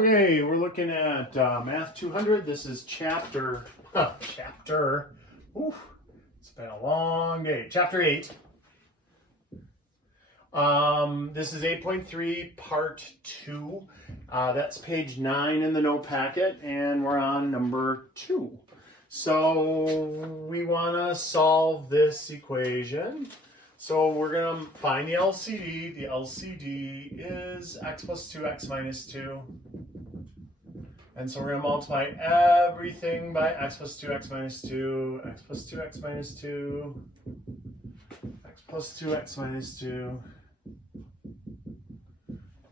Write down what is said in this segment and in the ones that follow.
Okay, we're looking at Math 200. This is chapter, it's been a long day. Chapter 8. This is 8.3 part 2. That's page 9 in the note packet, and we're on number 2. So we want to solve this equation. So we're going to find the LCD. The LCD is x plus 2x minus 2. And so we're going to multiply everything by x plus 2x minus 2, x plus 2x minus 2, x plus 2x minus 2.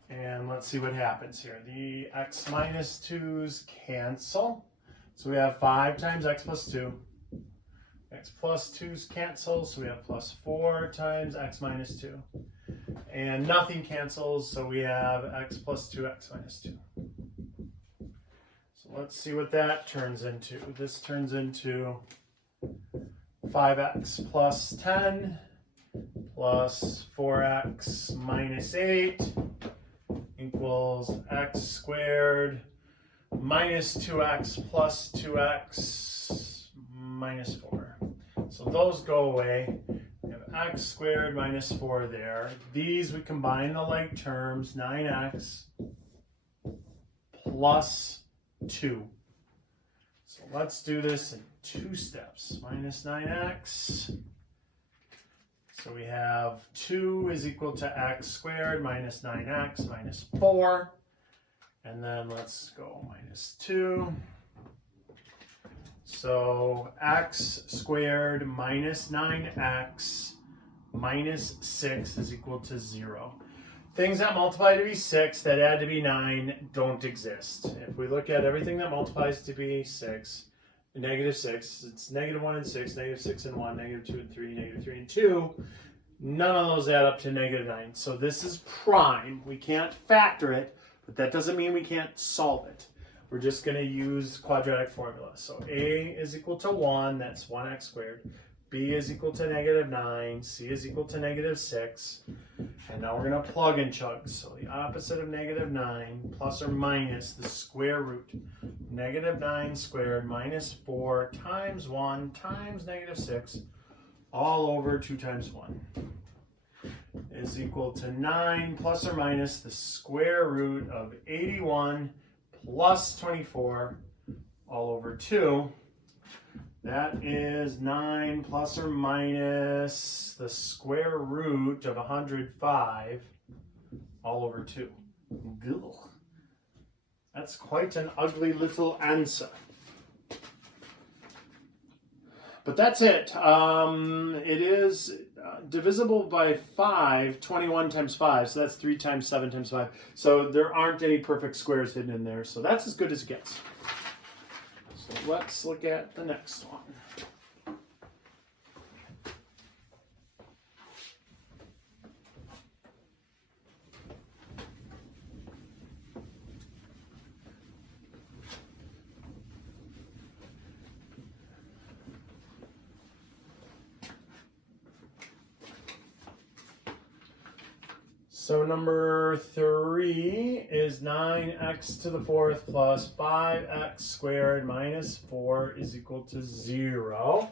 And let's see what happens here. The x minus 2's cancel. So we have 5 times x plus 2. X plus 2's cancel, so we have plus 4 times x minus 2. And nothing cancels, so we have x plus 2x minus 2. So let's see what that turns into. This turns into 5x plus 10 plus 4x minus 8 equals x squared minus 2x plus 2x minus 4. So those go away. We have x squared minus 4 there. These we combine the like terms, 9x plus 2. So let's do this in 2 steps. Minus 9x. So we have 2 is equal to x squared minus 9x minus 4. And then let's go minus 2. So x squared minus 9x minus 6 is equal to 0. Things that multiply to be 6 that add to be 9 don't exist. If we look at everything that multiplies to be 6, negative 6, it's negative 1 and 6, negative 6 and 1, negative 2 and 3, negative 3 and 2. None of those add up to negative 9. So this is prime. We can't factor it, but that doesn't mean we can't solve it. We're just going to use quadratic formula. So a is equal to 1, that's 1x squared. B is equal to negative 9. C is equal to negative 6. And now we're going to plug and chug. So the opposite of negative 9 plus or minus the square root. Negative 9 squared minus 4 times 1 times negative 6 all over 2 times 1 is equal to 9 plus or minus the square root of 81 plus 24 all over 2. That is 9 plus or minus the square root of 105 all over 2. Ugh. That's quite an ugly little answer. But that's it. It is divisible by 5, 21 times 5, so that's 3 times 7 times 5. So there aren't any perfect squares hidden in there, so that's as good as it gets. So let's look at the next one. So number 3 is 9x to the 4th plus 5x squared minus 4 is equal to 0.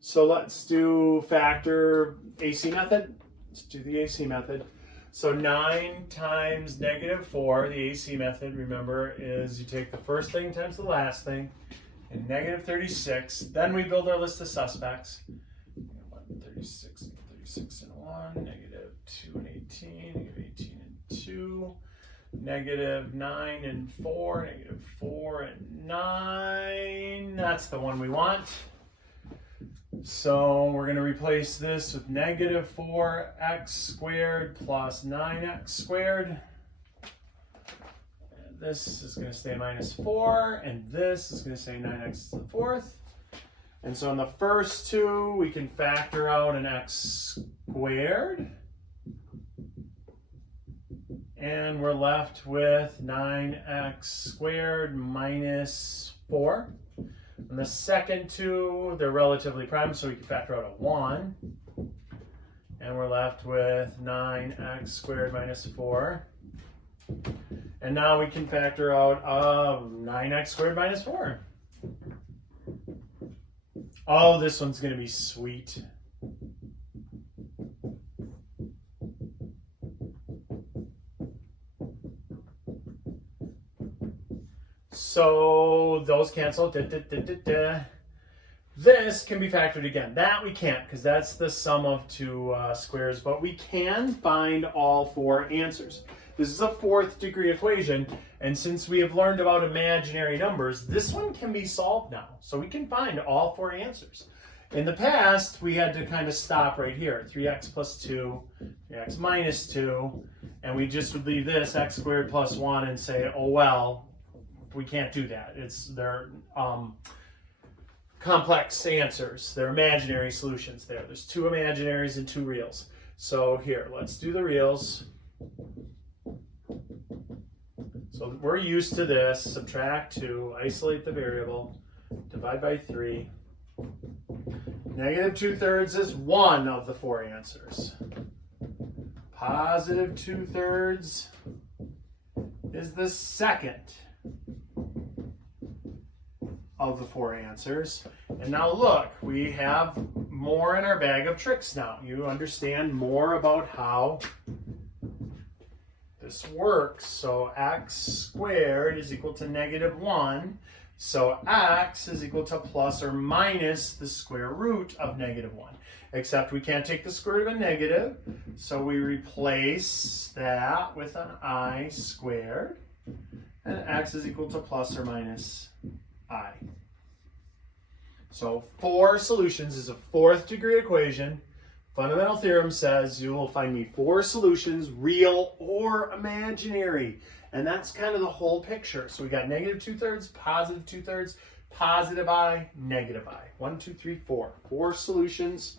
So let's do factor AC method. Let's do the AC method. So 9 times negative 4, the AC method, remember, is you take the first thing times the last thing. And negative 36. Then we build our list of suspects. 36 and 36 and 1, negative 2 and 18, negative 18 and 2, negative 9 and 4, negative 4 and 9. That's the one we want. So we're going to replace this with negative 4x squared plus 9x squared. This is going to stay minus 4, and this is going to stay 9x to the 4th. And so in the first two, we can factor out an x squared. And we're left with 9x squared minus 4. And the second two, they're relatively prime, so we can factor out a 1. And we're left with 9x squared minus 4. And now we can factor out 9x squared minus 4. Oh, this one's going to be sweet. So those cancel. This can be factored again. That we can't because that's the sum of two squares, but we can find all four answers. This is a fourth degree equation, and since we have learned about imaginary numbers, this one can be solved now. So we can find all four answers. In the past, we had to kind of stop right here. 3x plus 2, 3x minus 2, and we just would leave this x squared plus 1 and say, oh well, we can't do that. They're complex answers. They're imaginary solutions there. There's two imaginaries and two reals. So here, let's do the reals. So we're used to this. Subtract 2, isolate the variable, divide by 3. Negative 2/3 is one of the four answers. Positive 2/3 is the second of the four answers. And now look, we have more in our bag of tricks now. You understand more about how this works. So x squared is equal to negative 1. So x is equal to plus or minus the square root of negative 1. Except we can't take the square root of a negative, so we replace that with an I squared, and x is equal to plus or minus I. So four solutions is a fourth degree equation. Fundamental theorem says you will find me four solutions, real or imaginary. And that's kind of the whole picture. So we got negative 2/3, positive 2/3, positive I, negative I. 1, 2, 3, 4. Four solutions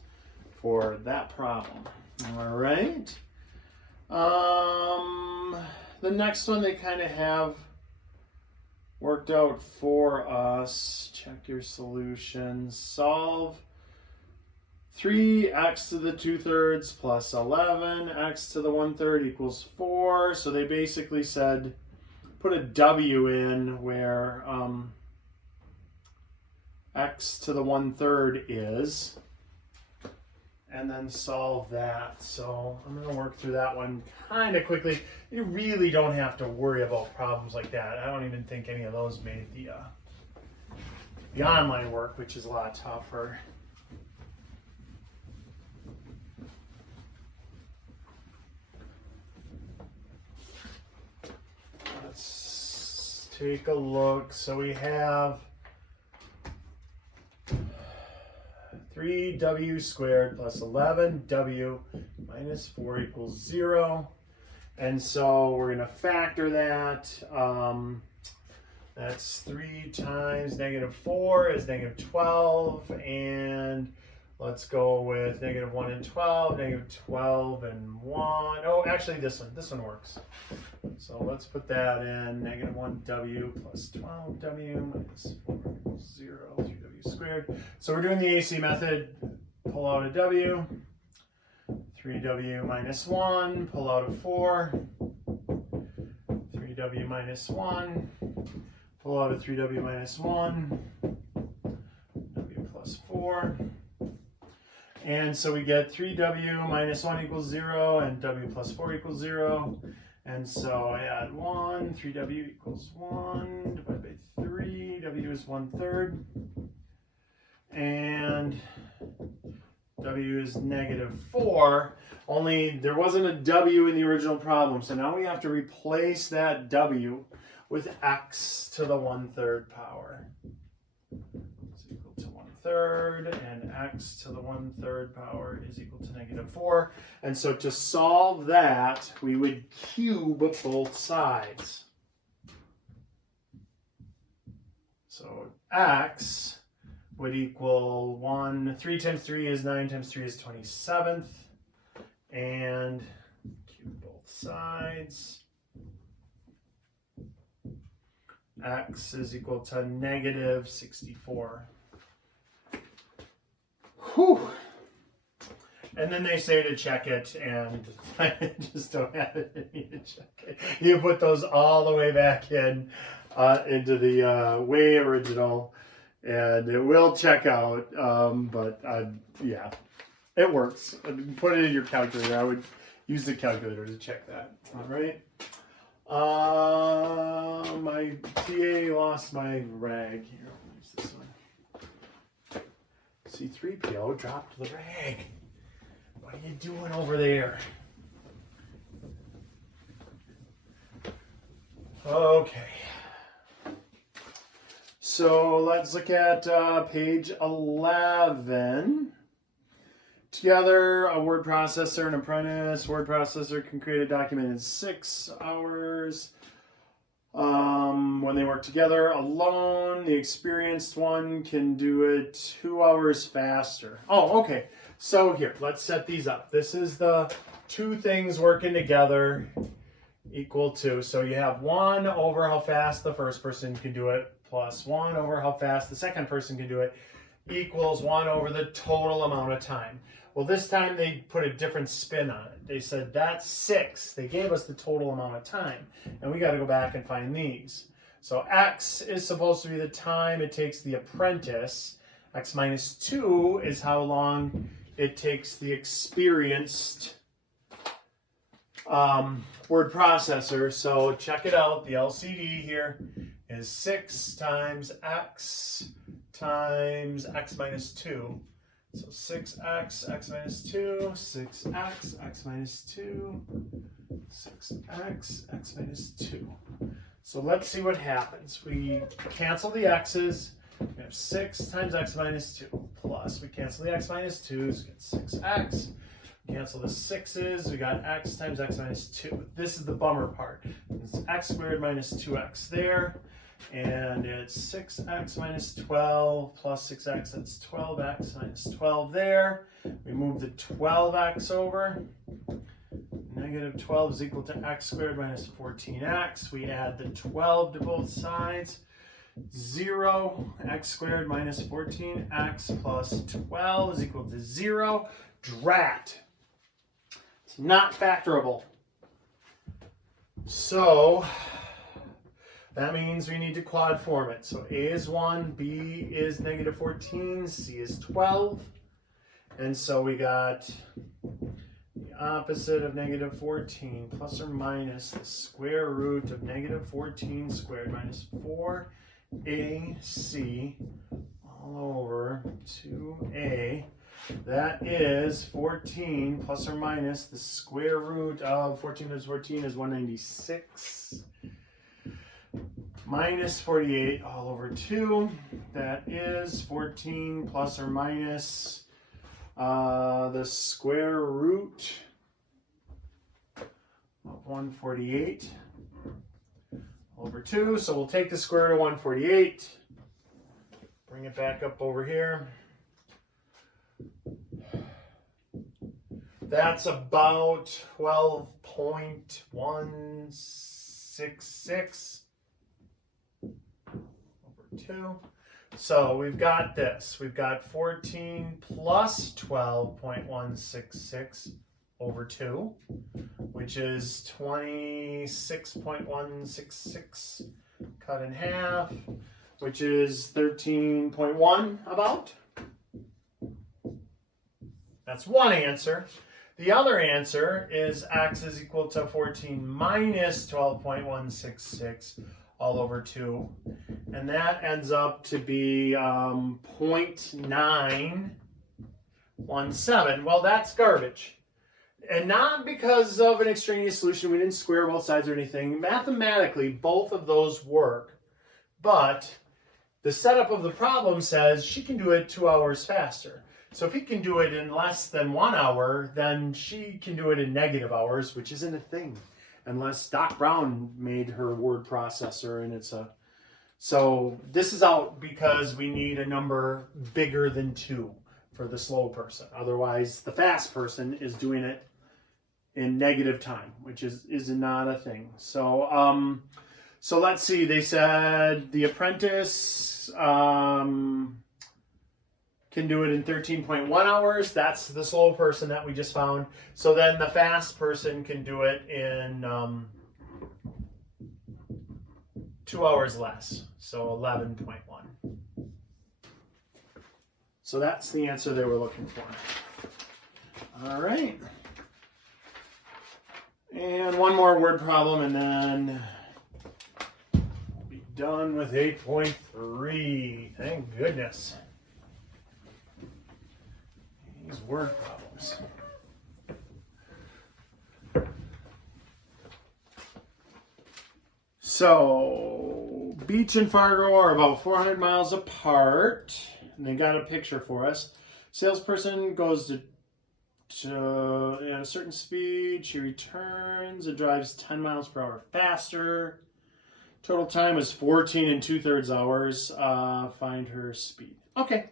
for that problem. All right. The next one they kind of have worked out for us. Check your solutions. Solve 3x to the 2/3 plus 11, x to the 1/3 equals 4. So they basically said, put a w in where x to the 1/3 is, and then solve that. So I'm going to work through that one kind of quickly. You really don't have to worry about problems like that. I don't even think any of those made the online work, which is a lot tougher. Let's take a look. So we have 3w squared plus 11w minus 4 equals 0. And so we're going to factor that. That's 3 times negative 4 is negative 12. And let's go with negative 1 and 12, negative 12 and 1. Oh, actually this one works. So let's put that in, negative 1w plus 12w minus 4 equals 0, 3w squared. So we're doing the AC method, pull out a w, 3w minus 1, pull out a 4, 3w minus 1, pull out a 3w minus 1, w plus 4. And so we get 3w minus 1 equals 0 and w plus 4 equals 0. And so I add 1, 3w equals 1, divided by 3, w is 1/3. And w is negative 4, only there wasn't a w in the original problem. So now we have to replace that w with x to the 1/3 power. And x to the 1/3 power is equal to negative 4. And so to solve that, we would cube both sides. So x would equal 3 times 3 is 9 times 3 is 27th. And cube both sides. X is equal to negative 64. Whew. And then they say to check it, and I just don't have it in me to check it. You put those all the way back in into the way original, and it will check out. But yeah, it works. Put it in your calculator. I would use the calculator to check that. All right. My TA lost my rag here. Where's this one? C3PO dropped the rag. What are you doing over there? Okay. So let's look at page 11. Together, a word processor and apprentice. Word processor can create a document in 6 hours. When they work together alone, the experienced one can do it 2 hours faster. Oh, okay. So here, let's set these up. This is the two things working together equal to. So you have 1 over how fast the first person can do it plus 1 over how fast the second person can do it equals 1 over the total amount of time. Well, this time they put a different spin on it. They said that's 6. They gave us the total amount of time. And we got to go back and find these. So X is supposed to be the time it takes the apprentice. X minus 2 is how long it takes the experienced word processor. So check it out. The LCD here is 6 times X minus 2. So 6x, x minus 2, 6x, x minus 2, 6x, x minus 2. So let's see what happens. We cancel the x's. We have 6 times x minus 2 plus. We cancel the x minus 2's, we get 6x. We cancel the 6's, we got x times x minus 2. This is the bummer part. It's x squared minus 2x there. And it's 6x minus 12 plus 6x, that's 12x minus 12 there. We move the 12x over. Negative 12 is equal to x squared minus 14x. We add the 12 to both sides. 0, x squared minus 14x plus 12 is equal to 0. Drat. It's not factorable. So that means we need to quad form it. So A is 1, B is negative 14, C is 12. And so we got the opposite of negative 14 plus or minus the square root of negative 14 squared minus 4AC all over 2A. That is 14 plus or minus the square root of 14 times 14 is 196. Minus 48 all over 2. That is 14 plus or minus the square root of 148 over 2. So we'll take the square root of 148, bring it back up over here. That's about 12.166 over 2. So we've got this. We've got 14 plus 12.166 over 2, which is 26.166 cut in half, which is 13.1 about. That's one answer. The other answer is x is equal to 14 minus 12.166 all over 2. And that ends up to be 0.917. Well, that's garbage. And not because of an extraneous solution. We didn't square both sides or anything. Mathematically, both of those work. But the setup of the problem says she can do it 2 hours faster. So if he can do it in less than 1 hour, then she can do it in negative hours, which isn't a thing. Unless Doc Brown made her word processor and it's a... So this is out because we need a number bigger than 2 for the slow person. Otherwise, the fast person is doing it in negative time, which is not a thing. So so let's see. They said the apprentice can can do it in 13.1 hours. That's the slow person that we just found. So then the fast person can do it in 2 hours less, so 11.1. So that's the answer they were looking for. All right. And one more word problem, and then we'll be done with 8.3. Thank goodness. These word problems. So, Beach and Fargo are about 400 miles apart. And they got a picture for us. Salesperson goes to at a certain speed. She returns and drives 10 miles per hour faster. Total time is 14 2/3 hours. Find her speed. Okay.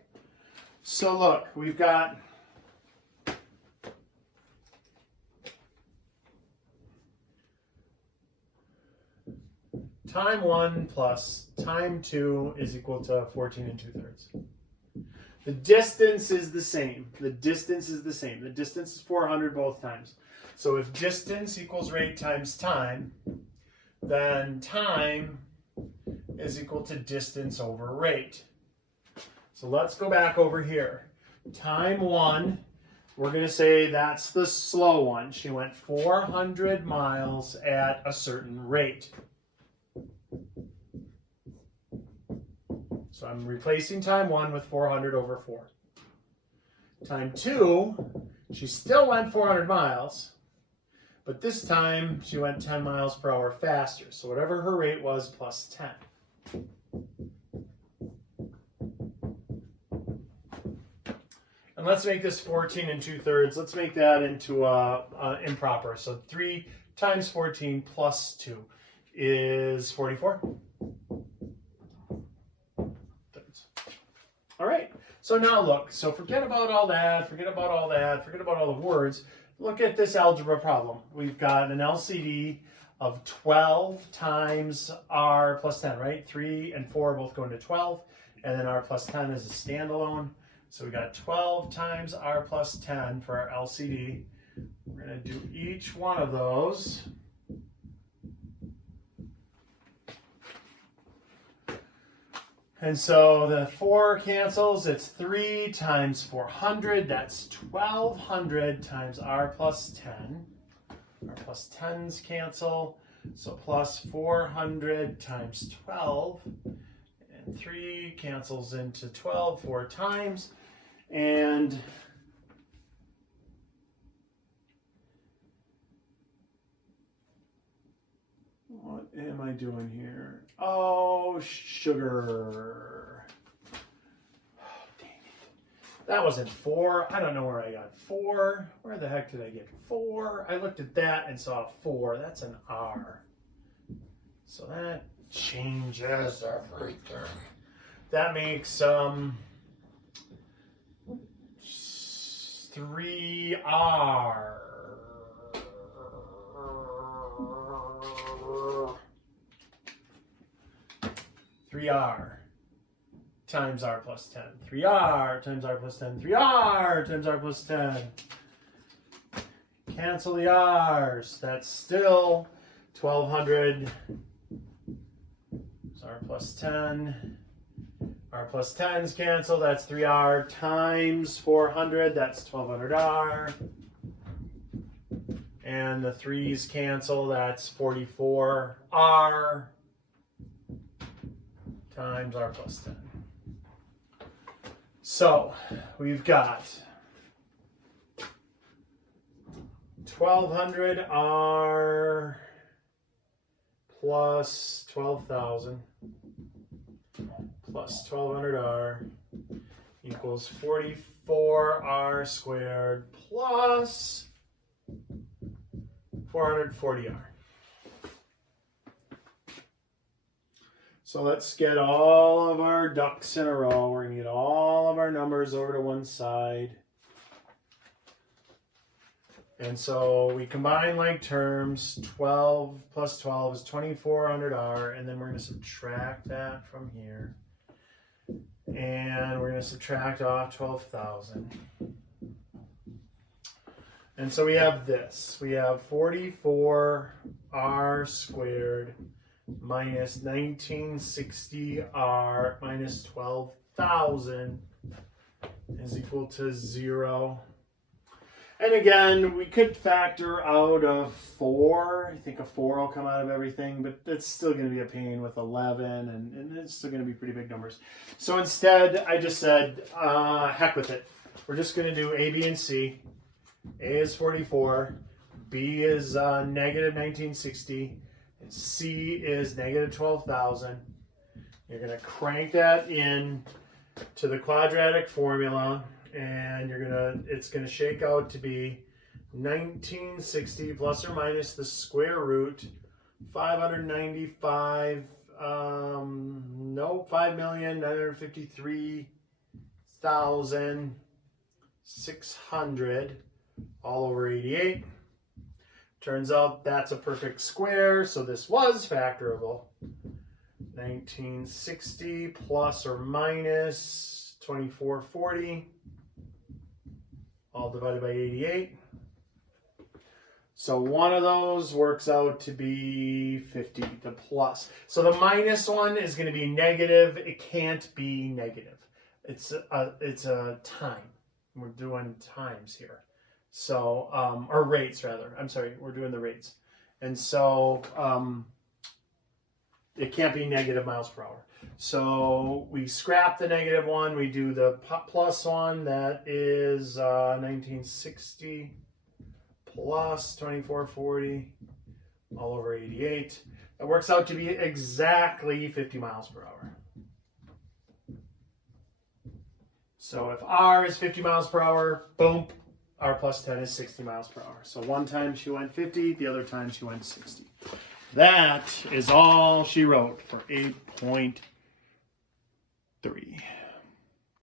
So look, we've got time 1 plus time 2 is equal to 14 2/3. The distance is the same. The distance is the same. The distance is 400 both times. So if distance equals rate times time, then time is equal to distance over rate. So let's go back over here. Time 1, we're going to say that's the slow one. She went 400 miles at a certain rate. So I'm replacing time 1 with 400 over 4. Time 2, she still went 400 miles, but this time she went 10 miles per hour faster. So whatever her rate was plus 10. And let's make this 14 2/3. Let's make that into improper. So 3 times 14 plus 2 is 44. All right, so now look, so forget about all that, forget about all the words. Look at this algebra problem. We've got an LCD of 12 times r plus 10, right? 3 and 4 both go into 12, and then r plus 10 is a standalone. So we got 12 times r plus 10 for our LCD. We're going to do each one of those. And so the 4 cancels, it's 3 times 400, that's 1200 times r plus 10. R plus 10s cancel, so plus 400 times 12, and 3 cancels into 12 4 times, and what am I doing here? Oh, sugar. Oh, dang it. That wasn't 4. I don't know where I got 4. Where the heck did I get 4? I looked at that and saw 4. That's an R. So that changes everything. That makes 3R. 3R times r plus 10. 3R times r plus 10. 3R times r plus 10. Cancel the r's. That's still 1200. So r plus 10. R plus 10's cancel. That's 3r times 400. That's 1200r. And the 3's cancel. That's 44r. Times r plus 10. So we've got 1200 r plus 12,000 plus 1200 r equals 44r squared plus 440r. So let's get all of our ducks in a row. We're going to get all of our numbers over to one side. And so we combine like terms. 12 plus 12 is 2400r. And then we're going to subtract that from here. And we're going to subtract off 12,000. And so we have this. We have 44r squared minus 1960r minus 12,000 is equal to 0. And again, we could factor out of 4. I think a 4 will come out of everything, but it's still going to be a pain with 11, and it's still going to be pretty big numbers. So instead, I just said, heck with it. We're just going to do A, B, and C. A is 44, B is negative 1960, and C is negative 12,000. You're going to crank that in to the quadratic formula, and it's gonna shake out to be 1960 plus or minus the square root 5,953,600 all over 88. Turns out that's a perfect square, so this was factorable. 1960 plus or minus 2440, all divided by 88. So one of those works out to be 50, the plus. So the minus one is going to be negative. It can't be negative. It's a time. We're doing times here. So, or rates rather. I'm sorry, we're doing the rates. And so it can't be negative miles per hour. So we scrap the negative one. We do the plus one. That is 1960 plus 2440 all over 88. That works out to be exactly 50 miles per hour. So if R is 50 miles per hour, boom, R plus 10 is 60 miles per hour. So one time she went 50, the other time she went 60. That is all she wrote for 8.3.